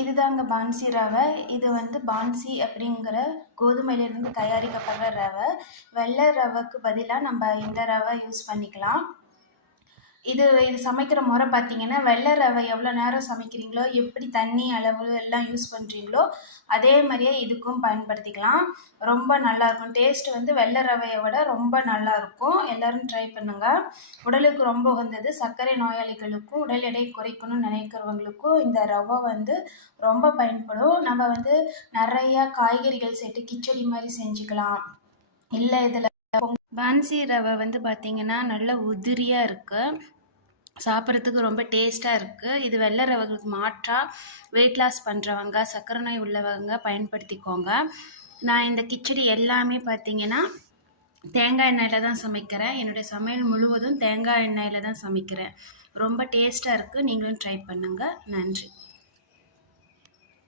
இதுதாங்க பான்சி ரவை. இது வந்து பான்சி அப்படிங்கிற கோதுமையிலிருந்து தயாரிக்கப்படுற ரவை. வெள்ளை ரவைக்கு பதிலாக நம்ம இந்த ரவை யூஸ் பண்ணிக்கலாம். இது சமைக்கிற முறை பார்த்தீங்கன்னா, வெள்ளை ரவை எவ்வளோ நேரம் சமைக்கிறீங்களோ, எப்படி தண்ணி அளவு எல்லாம் யூஸ் பண்ணுறீங்களோ, அதே மாதிரியே இதுக்கும் பயன்படுத்திக்கலாம். ரொம்ப நல்லாயிருக்கும். டேஸ்ட் வந்து வெள்ளை ரவையை விட ரொம்ப நல்லாயிருக்கும். எல்லோரும் ட்ரை பண்ணுங்கள். உடலுக்கு ரொம்ப உகந்தது. சர்க்கரை நோயாளிகளுக்கும் உடல் எடை குறைக்கணும்னு நினைக்கிறவங்களுக்கும் இந்த ரவை வந்து ரொம்ப பயன்படும். நம்ம வந்து நிறையா காய்கறிகள் சேர்த்து கிச்சடி மாதிரி செஞ்சுக்கலாம். இல்லை இதில் பான்சி ரவை வந்து பார்த்தீங்கன்னா நல்ல உதிரியாக இருக்குது. சாப்பிட்றதுக்கு ரொம்ப டேஸ்ட்டாக இருக்குது. இது வெள்ளை ரவைகளுக்கு மாற்றாக வெயிட் லாஸ் பண்ணுறவங்க, சர்க்கரை நோய் உள்ளவங்க பயன்படுத்திக்கோங்க. நான் இந்த கிச்சடி எல்லாமே பார்த்தீங்கன்னா தேங்காய் எண்ணெயில் தான் சமைக்கிறேன். என்னுடைய சமையல் முழுவதும் தேங்காய் எண்ணெயில் தான் சமைக்கிறேன். ரொம்ப டேஸ்ட்டாக இருக்குது. நீங்களும் ட்ரை பண்ணுங்கள். நன்றி.